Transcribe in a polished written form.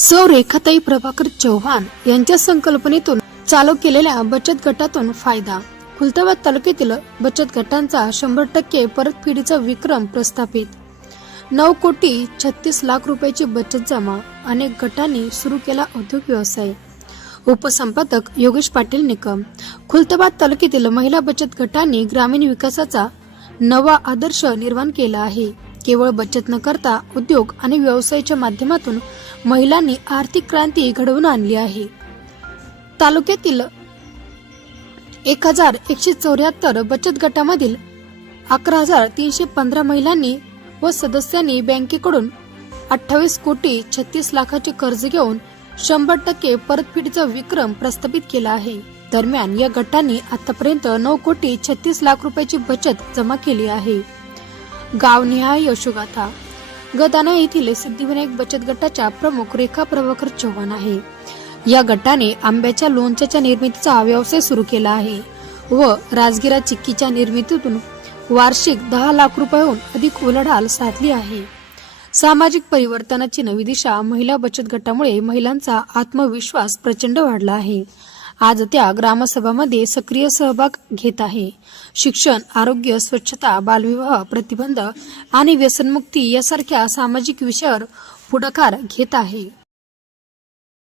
सौ रेखाताई प्रभाकर चव्हाण यांच्या संकल्पनेतून चालू केलेल्या बचत गटातून फायदा। खुलताबाद तालुक्यातील बचत गटांचा 100% परतफेडीचा विक्रम प्रस्थापित। 9,36,00,000 रुपयाची बचत जमा। अनेक गटांनी सुरू केला उद्योग व्यवसाय। उपसंपादक योगेश पाटील निकम। खुलताबाद तालुक्यातील महिला बचत गटांनी ग्रामीण विकासाचा नवा आदर्श निर्माण केला आहे। केवळ बचत न करता उद्योग आणि व्यवसायाच्या माध्यमातून महिलांनी आर्थिक क्रांती घडवून आणली आहे। तालुक्यातील 1174 बचत गटामधील 11,315 महिलांनी व सदस्यांनी बँकेकडून 28,36,00,000चे कर्ज घेऊन 100% परतफेडीचा विक्रम प्रस्थापित केला आहे। दरम्यान या गटांनी आतापर्यंत 9,36,00,000 रुपयाची बचत जमा केली आहे। गावनिहाय यशोगाथा। गदाना येथील सिद्धिविनायक बचत गटाच्या प्रमुख रेखा प्रभाकर चव्हाण आहे। या गटाने आंब्याच्या लोणच्याच्या निर्मितीचा व्यवसाय सुरू केला आहे व राजगिरा चिक्कीच्या निर्मितीतून वार्षिक 10 लाख रुपयांहून अधिक उलाढाल साधली आहे। सामाजिक परिवर्तनाची नवी दिशा। महिला बचत गटामुळे महिलांचा आत्मविश्वास प्रचंड वाढला आहे। आज त्या ग्रामसभामध्ये सक्रिय सहभाग घेत आहे। शिक्षण, आरोग्य, स्वच्छता, बालविवाह प्रतिबंध आणि व्यसनमुक्ती यासारख्या सामाजिक विषयावर पुढाकार घेत आहे।